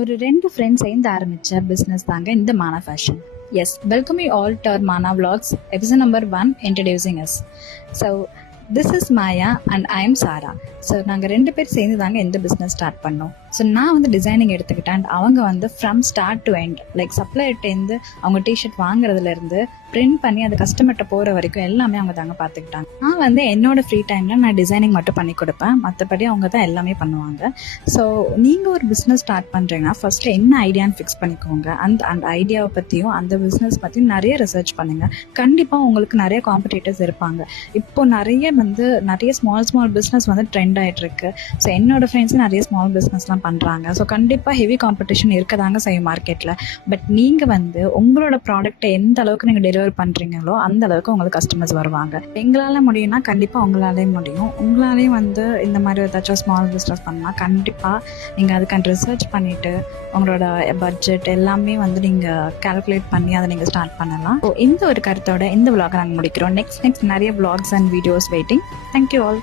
ஒரு 2 ஃப்ரெண்ட்ஸ் சேர்ந்து ஆரம்பிச்ச பிஸ்னஸ் தாங்க இந்த Mana fashion. Yes, welcome you all to our Mana vlogs, episode number 1, introducing us. So, this is Maya and I am Sara. So நாங்கள் 2 பேர் சேர்ந்து தாங்க இந்த பிஸ்னஸ் ஸ்டார்ட் பண்ணோம். ஸோ நான் வந்து டிசைனிங் எடுத்துக்கிட்டேன், அவங்க வந்து from start to end like சப்ளையர்ட்டேருந்து அவங்க டிஷர்ட் வாங்குறதுலேருந்து பிரிண்ட் பண்ணி அது கஸ்டமர்கிட்ட போகிற வரைக்கும் எல்லாமே அவங்க தாங்க பார்த்துக்கிட்டாங்க. நான் வந்து என்னோட ஃப்ரீ டைமில் நான் டிசைனிங் மட்டும் பண்ணி கொடுப்பேன், மற்றபடி அவங்க தான் எல்லாமே பண்ணுவாங்க. ஸோ நீங்கள் ஒரு பிஸ்னஸ் ஸ்டார்ட் பண்ணுறீங்கன்னா ஃபஸ்ட்டு என்ன ஐடியான்னு ஃபிக்ஸ் பண்ணிக்கோங்க. அந்த ஐடியாவை பற்றியும் அந்த பிஸ்னஸ் பற்றியும் நிறைய ரிசர்ச் பண்ணுங்கள். கண்டிப்பாக உங்களுக்கு நிறைய காம்படிட்டர்ஸ் இருப்பாங்க. இப்போ நிறைய ஸ்மால் பிஸ்னஸ் வந்து ட்ரெண்ட் ஆகிட்டு இருக்கு. ஸோ என்னோட ஃப்ரெண்ட்ஸும் நிறைய ஸ்மால் பிஸ்னஸ்லாம் பண்ணுறாங்க. ஸோ கண்டிப்பாக ஹெவி காம்படிஷன் இருக்க தாங்க செய்யும் மார்க்கெட்டில். பட் நீங்கள் வந்து உங்களோட ப்ராடக்ட்டை எந்த அளவுக்கு நீங்கள் டெலிவர் பண்ணுறீங்களோ அந்த அளவுக்கு உங்களுக்கு கஸ்டமர்ஸ் வருவாங்க. எங்களால் முடியும்னா கண்டிப்பாக உங்களாலேயும் முடியும். உங்களாலேயும் வந்து இந்த மாதிரி ஏதாச்சும் ஸ்மால் பிஸ்னஸ் பண்ணால் கண்டிப்பாக நீங்கள் அதுக்கான ரிசர்ச் பண்ணிவிட்டு உங்களோட பட்ஜெட் எல்லாமே வந்து நீங்கள் கால்குலேட் பண்ணி அதை நீங்கள் ஸ்டார்ட் பண்ணலாம். ஸோ இந்த ஒரு கருத்தோட இந்த vlog நாங்கள் முடிக்கிறோம். நெக்ஸ்ட் நிறைய vlogs and videos waiting. Thank you all.